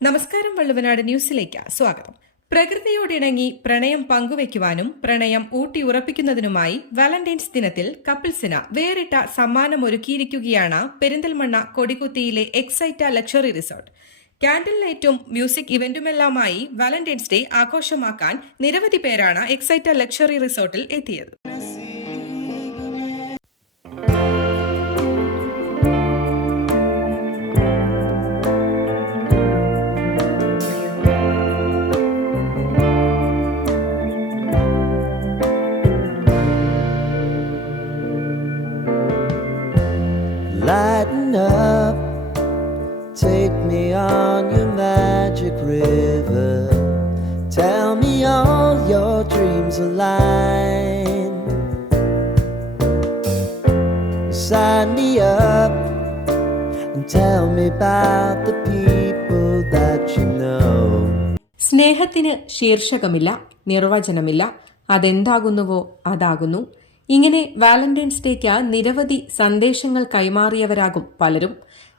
നമസ്കാരം വള്ളുവനാട് ന്യൂസിലേക്ക് സ്വാഗതം. പ്രകൃതിയോടിണങ്ങി പ്രണയം പങ്കുവയ്ക്കുവാനും പ്രണയം ഊട്ടി ഊട്ടിയുറപ്പിക്കുന്നതിനുമായി വാലന്റൈൻസ് ദിനത്തിൽ കപ്പിൾസിന് വേറിട്ട സമ്മാനം ഒരുക്കിയിരിക്കുകയാണ് പെരിന്തൽമണ്ണ കൊടികുത്തിയിലെ എക്സൈറ്റ ലക്ഷറി റിസോർട്ട്. കാൻഡിൽ ലൈറ്റും മ്യൂസിക് ഇവന്റുമെല്ലാമായി വാലന്റൈൻസ് ഡേ ആഘോഷമാക്കാൻ നിരവധി പേരാണ് എക്സൈറ്റ ലക്ഷറി റിസോർട്ടിൽ എത്തിയത്. Lighten up, take me on your magic river. Tell me all your dreams align. Sign me up and tell me about the people that you know. സ്നേഹത്തിന് ശീർഷകമില്ല നിർവചനമില്ല അതെന്താകുന്നുവോ അതാകുന്നു ഇങ്ങനെ Valentine's ഡേക്ക് നിരവധി സന്ദേശങ്ങൾ കൈമാറിയവരാകും പലരും.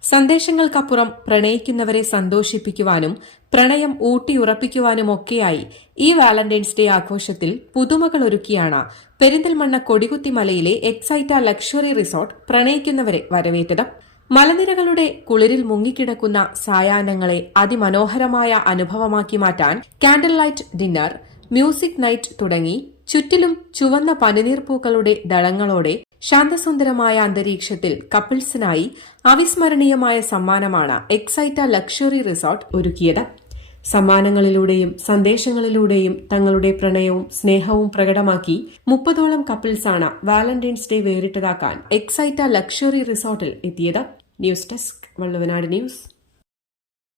സന്ദേശങ്ങൾക്കപ്പുറം പ്രണയിക്കുന്നവരെ സന്തോഷിപ്പിക്കുവാനും പ്രണയം ഊട്ടിയുറപ്പിക്കുവാനുമൊക്കെയായി ഈ വാലന്റൈൻസ് ഡേ ആഘോഷത്തിൽ പുതുമകൾ ഒരുക്കിയാണ് പെരിന്തൽമണ്ണ കൊടികുത്തിമലയിലെ എക്സൈറ്റ ലക്ഷറി റിസോർട്ട് പ്രണയിക്കുന്നവരെ വരവേറ്റത്. മലനിരകളുടെ കുളിരിൽ മുങ്ങിക്കിടക്കുന്ന സായാഹ്നങ്ങളെ അതിമനോഹരമായ അനുഭവമാക്കി മാറ്റാൻ candle light dinner music night തുടങ്ങി ചുറ്റിലും ചുവന്ന പനിനീർ പനിനീർപ്പൂക്കളുടെ ദളങ്ങളോടെ ശാന്തസുന്ദരമായ അന്തരീക്ഷത്തിൽ കപ്പിൾസിനായി അവിസ്മരണീയമായ സമ്മാനമാണ് എക്സൈറ്റ ലക്ഷറി റിസോർട്ട് ഒരുക്കിയത്. സമ്മാനങ്ങളിലൂടെയും സന്ദേശങ്ങളിലൂടെയും തങ്ങളുടെ പ്രണയവും സ്നേഹവും പ്രകടമാക്കി മുപ്പതോളം കപ്പിൾസാണ് വാലന്റൈൻസ് ഡേ വേറിട്ടതാക്കാൻ എക്സൈറ്റ ലക്ഷറി റിസോർട്ടിൽ എത്തിയത്. News desk Valluvanad news.